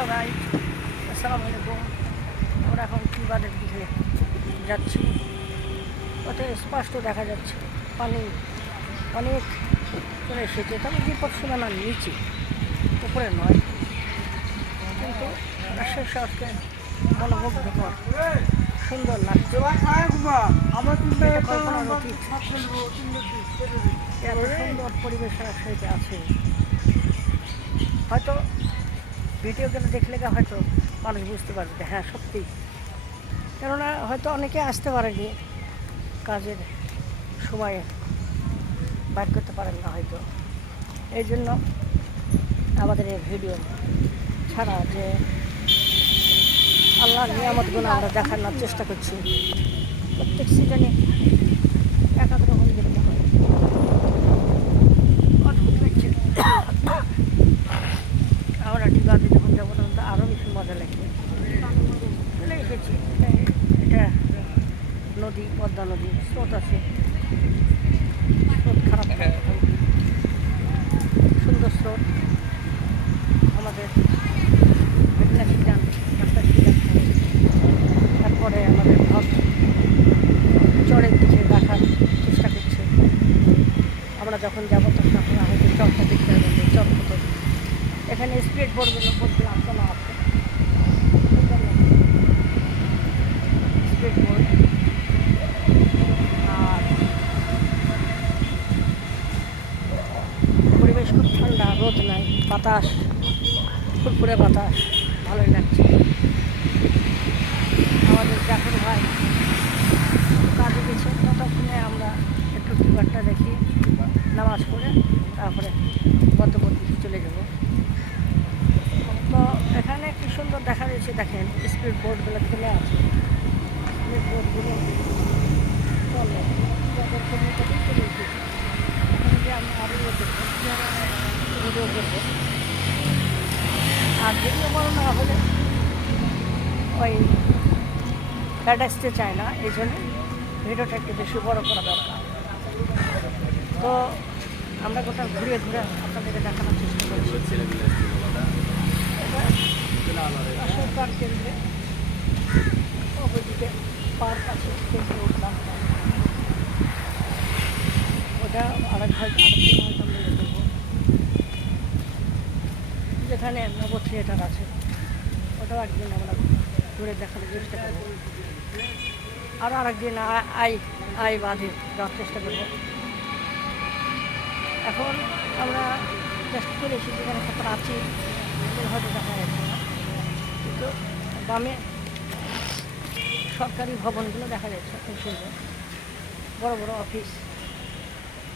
Hello ভাই আসসালামু আলাইকুম। আমরা এখন কিবাদের দিকে যাচ্ছি। ওতে স্পষ্ট দেখা যাচ্ছে, পানি অনেক চলে এসেছে, তবে বিপদ সীমানার নিচে, উপরে নয়। কিন্তু রাজশাহী শহরকে মনোমুগ্ধকর, সুন্দর লাগছে। এত সুন্দর পরিবেশ রাজশাহীতে আছে। হয়তো ভিডিওগুলো দেখলে হয়তো মানুষ বুঝতে পারবে যে হ্যাঁ সত্যি। কেননা হয়তো অনেকে আসতে পারেনি কাজের সময়ে, বাইর করতে পারেন না হয়তো। এই জন্য আমাদের এই ভিডিও ছাড়া যে আল্লাহ নিয়ামতগুলো আমরা দেখানোর চেষ্টা করছি, প্রত্যেক সিজনে এক এক রকম দেখতে হয় অদ্ভুত লাগছে আমরা ডিবাতে যখন যাব তখন তো আরও বেশি মজা লাগবে এটা- নদী পদ্মা নদী স্রোত আছে। স্রোত খারাপ সুন্দর স্রোত। আমাদের তারপরে আমাদের ভাব দিকে দেখার চেষ্টা করছে। আমরা যখন যাব তখন আপনারা হয়তো চরটা দেখতে যে চর এখানে স্পিড বোর্ডগুলো বোর্ডগুলো আসতো না আসতো স্পিড বোর্ড আর পরিবেশ খুব ঠান্ডা রোদ নাই বাতাস, ফুরফুরে বাতাস, ভালোই লাগছে। আমাদের জাফর ভাই কাজে গেছে, ততক্ষণে আমরা একটু টিবারটা দেখি, নামাজ পড়ে, তারপরে গন্তব্যে চলে যাব। তো এখানে কি সুন্দর দেখা যাচ্ছে, দেখেন, স্পিড বোর্ডগুলো খেলে আছে। স্পিড বোর্ডগুলো চলে চলে এসেছে এখানে যে আমি আরও ইয়ে করব ভিডিও করব আর ভিডিও বড় ওই ব্যাড চায় না, এই জন্য ভিডিওটা একটু বেশি বড় করা দরকার। তো আমরা গোটা ঘুরে ঘুরে আপনাদেরকে দেখানোর চেষ্টা করছি। পার্ক কেন্দ্রে অপোজিটে পার্ক আছে কেন্দ্রে উঠলাম ওটা আরেক ইয়ে করব যেখানে নব থিয়েটার আছে, ওটাও একদিন আমরা ঘুরে দেখানোর চেষ্টা করব। আরও আরেকদিন আই আই বাঁধে, যাওয়ার চেষ্টা করব। এখন আমরা চেষ্টা করেছি যেখানে একটা আছি হয়তো দেখা যাচ্ছে না। কিন্তু বামে সরকারি ভবনগুলো দেখা যাচ্ছে, খুব সুন্দর। বড় বড় অফিস